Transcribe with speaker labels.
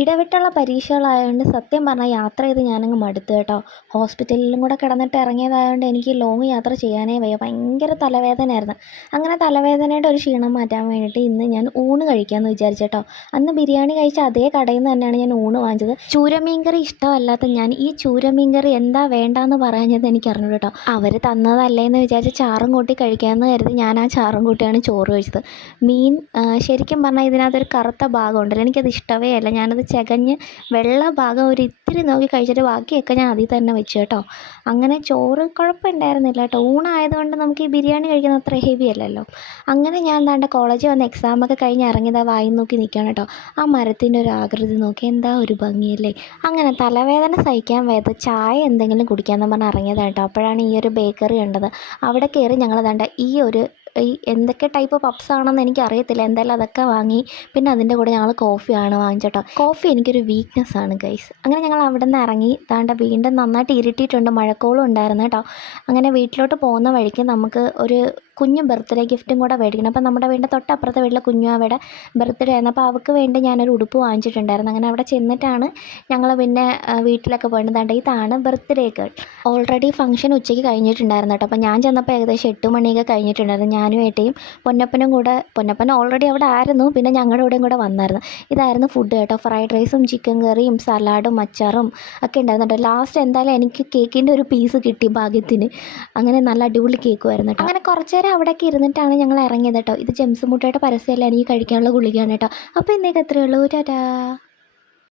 Speaker 1: ഇടവിട്ടുള്ള പരീക്ഷകളായതുകൊണ്ട് സത്യം പറഞ്ഞാൽ യാത്ര ചെയ്ത് ഞാനങ്ങ് മടുത്തു കേട്ടോ. ഹോസ്പിറ്റലിലും കൂടെ കിടന്നിട്ട് ഇറങ്ങിയതായതുകൊണ്ട് എനിക്ക് ലോങ് യാത്ര ചെയ്യാനേ വയ്യ. ഭയങ്കര തലവേദനയായിരുന്നു. അങ്ങനെ തലവേദനയുടെ ഒരു ക്ഷീണം മാറ്റാൻ വേണ്ടിയിട്ട് ഇന്ന് ഞാൻ ഊണ് കഴിക്കാമെന്ന് വിചാരിച്ചു കേട്ടോ. അന്ന് ബിരിയാണി കഴിച്ച അതേ കടയിൽ നിന്ന് തന്നെയാണ് ഞാൻ ഊണ് വാങ്ങിച്ചത്. ചൂരമീൻ കറി ഇഷ്ടമല്ലാത്ത ഞാൻ ഈ ചൂരമീൻ കറി എന്താ വേണ്ടാന്ന് പറഞ്ഞത് എനിക്ക് അറിഞ്ഞു കേട്ടോ അവർ തന്നതല്ലേന്ന് വിചാരിച്ച് ചാറും കൂട്ടി കഴിക്കാമെന്ന് കരുതി ഞാൻ ആ ചാറും കൂട്ടിയാണ് ചോറ് കഴിച്ചത്. മീൻ ശരിക്കും പറഞ്ഞാൽ ഇതിനകത്തൊരു കറുത്ത ഭാഗമുണ്ടല്ലോ. എനിക്കത് ഇഷ്ടമേ അല്ല. ഞാനത് ചകഞ്ഞ് വെള്ള ഭാഗം ഒരു ഇത്തിരി നോക്കി കഴിച്ചിട്ട് ബാക്കിയൊക്കെ ഞാൻ അതിൽ തന്നെ വെച്ചു കേട്ടോ. അങ്ങനെ ചോറ് കുഴപ്പമുണ്ടായിരുന്നില്ല കേട്ടോ. ഊണായതുകൊണ്ട് നമുക്ക് ഈ ബിരിയാണി കഴിക്കുന്ന അത്ര ഹെവി അല്ലല്ലോ. അങ്ങനെ ഞാൻ എന്താണ്ട് കോളേജിൽ വന്ന് എക്സാമൊക്കെ കഴിഞ്ഞ് ഇറങ്ങിയതാ വായി നോക്കി നിൽക്കുകയാണ് കേട്ടോ. ആ മരത്തിന്റെ ഒരു ആകൃതി നോക്കി. എന്താ ഒരു ഭംഗിയല്ലേ. അങ്ങനെ തലവേദന സഹിക്കാൻ വേദ ചായ എന്തെങ്കിലും കുടിക്കാമെന്ന് പറഞ്ഞ് ഇറങ്ങിയതാണ് കേട്ടോ. അപ്പോഴാണ് ഈ ഒരു ബേക്കറി കണ്ടത്. അവിടെ കയറി ഞങ്ങൾ ദാണ്ട ഈ ഒരു ഈ എന്തൊക്കെ ടൈപ്പ് പപ്സ് ആണെന്ന് എനിക്ക് അറിയത്തില്ല എന്തായാലും അതൊക്കെ വാങ്ങി. പിന്നെ അതിന്റെ കൂടെ ഞങ്ങൾ കോഫിയാണ് വാങ്ങിച്ചോട്ടോ കോഫി എനിക്കൊരു വീക്ക്നെസ് ആണ് ഗൈസ് അങ്ങനെ ഞങ്ങൾ അവിടെ നിന്ന് ഇറങ്ങി. താണ്ട വീണ്ടും നന്നായിട്ട് ഇരുട്ടിയിട്ടുണ്ട്. മഴക്കോളും ഉണ്ടായിരുന്നു കേട്ടോ. അങ്ങനെ വീട്ടിലോട്ട് പോകുന്ന വഴിക്ക് നമുക്ക് ഒരു കുഞ്ഞു ബർത്ത്ഡേ ഗിഫ്റ്റും കൂടെ മേടിക്കണം. അപ്പോൾ നമ്മുടെ വീടിന്റെ തൊട്ടപ്പുറത്തെ വീട്ടിലെ കുഞ്ഞു അവിടെ ബർത്ത്ഡേ ആയിരുന്നു. അപ്പോൾ അവൾക്ക് വേണ്ടി ഞാനൊരു ഉടുപ്പ് വാങ്ങിച്ചിട്ടുണ്ടായിരുന്നു. അങ്ങനെ അവിടെ ചെന്നിട്ടാണ് ഞങ്ങൾ പിന്നെ വീട്ടിലൊക്കെ പോയിട്ട് ദാണ്ട ഇതാണ് ബർത്ത്ഡേ ഗേൾ ഓൾറെഡി ഫംഗ്ഷൻ ഉച്ചയ്ക്ക് കഴിഞ്ഞിട്ടുണ്ടായിരുന്നു കേട്ടോ. അപ്പോൾ ഞാൻ ചെന്നപ്പോൾ ഏകദേശം എട്ട് മണിയൊക്കെ കഴിഞ്ഞിട്ടുണ്ടായിരുന്നു. ഞാനും ഏട്ടയും പൊന്നപ്പനും കൂടെ പൊന്നപ്പൻ ഓൾറെഡി അവിടെ ആയിരുന്നു. പിന്നെ ഞങ്ങളുടെ കൂടെയും കൂടെ വന്നായിരുന്നു. ഇതായിരുന്നു ഫുഡ് കേട്ടോ. ഫ്രൈഡ് റൈസും ചിക്കൻ കറിയും സലാഡും അച്ചാറും ഒക്കെ ഉണ്ടായിരുന്നു ലാസ്റ്റ് എന്തായാലും എനിക്ക് കേക്കിന്റെ ഒരു പീസ് കിട്ടി ഭാഗ്യത്തിന്. അങ്ങനെ നല്ല അടിപൊളി കേക്കുമായിരുന്നു കേട്ടോ. അങ്ങനെ കുറച്ച് നേരം അവിടെയൊക്കെ ഇരുന്നിട്ടാണ് ഞങ്ങൾ ഇറങ്ങിയത് കേട്ടോ. ഇത് ജെംസ് മുട്ടയുടെ പരസ്യമല്ല? എനിക്ക് കഴിക്കാനുള്ള ഗുളികയാണ് കേട്ടോ. അപ്പോൾ ഇന്നേക്ക് അത്രയേ ഉള്ളൂ. ടാറ്റാ.